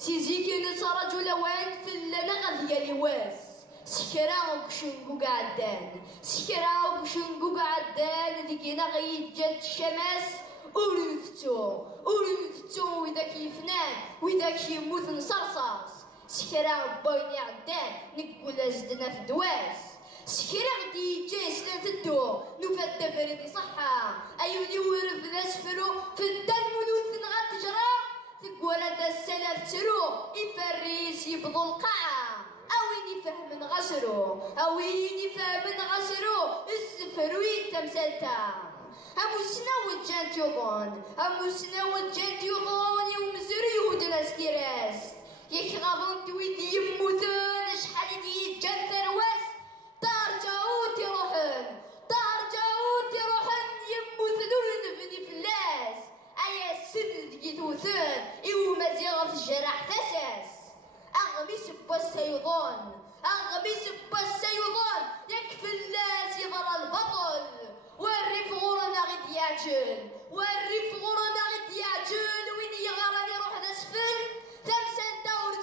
سيزيكي نترجل وين فلنا غادي لواس سكرا وكشنقو قعدان سكرا وكشنقو قعدان ذيكينا غيجات الشماس ورثتو وإذا كيفنان وإذا كيموت نصرصاص سكرا بويني عدان نقول أزدنا في دواس سكرا غدي جايس لنفدو نفد فريدي صحة أيوني ورف ذا سفرو فدا الملوث غتجرى تقول هذا السلف ترو يفريس يبضو القاعة أوين يفهم غسرو أوين يفهم غسرو السفر ويتمسلتا أموسنا وجانت يوضون أموسنا وجانت يوضون يوم زريو دنا ستيراس ياك غابون تويدي يموتون شحال دي جان ثرواس تارجعو تروحن يموتون نفني فلاس أيا السد دقيتوثن إيو مزيغ في الجراح تساس أغميس بوالسيوضون ياك فلاس يضرى البطل وري فغورنا غيد يعجل وين يغراني روح ذا سفل تمسال داور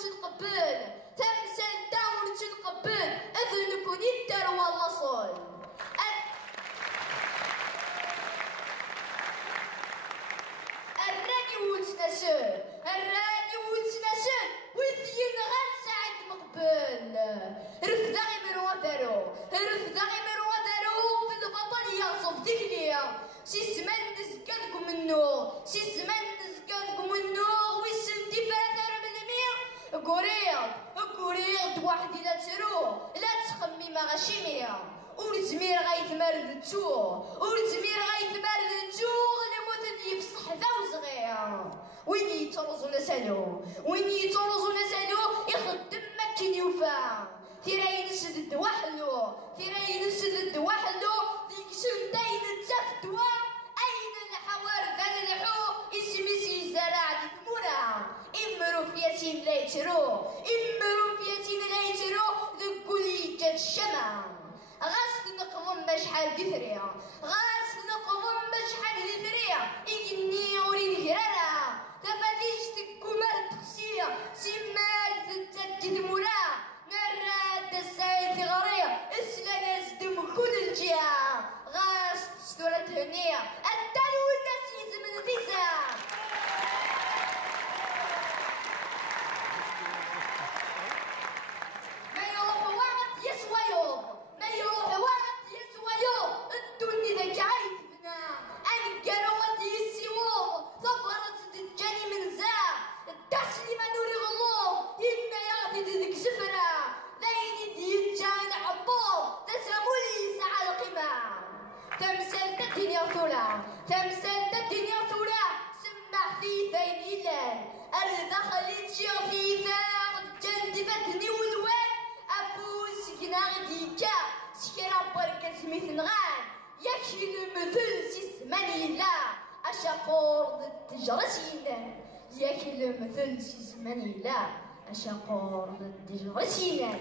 تنقبل أذن نكون يدار والله صول الراني وتناسل وذين غير سعد مقبل رفدا غير ودارو في البطل يغصب ذكليا سي زمان نزكالكم منو ويسن دفاتر من المية قريض واحد لا ترو لا تخمي ما غشيمية ورزمير غيتمردتو لموت يفصح ذا وصغير وين يترزو لسانو يخدم مكين يوفا تيرا ينسد الدواحلو ديك سنتين تفتوا أين الحوار ذا الحو اسمي سيزرع ديك مرا إمرو في ياسين لا يترو ذكولي جات الشمع غاس نقضم بشحال دي ثريا إني أريد هرانا تفاديش تكومال تخسية سمال تتجد مرا نراد السعيد في غرية إسلا نزدم كل الجهة غاس تستورة هنية التالي والناس يزمن فيزا ما يروح وقت يسوى يوم الدنيا ذاك عايفنا أنا قروات يسيوه صبرت تجاني من زا الدحش لما نوري الله إنا يغفي ذيك سفرة ذاين ديجان عبور تسامولي ساعة القمة تمثال الدنيا ثورة سمع في ثين إلان الدخل تشير في ثاق جندفتني والوان أفوس كناغديكا سكرا بركة سميث نغان ياكي المثل سيسماني لا أشاقور ضد جرسينا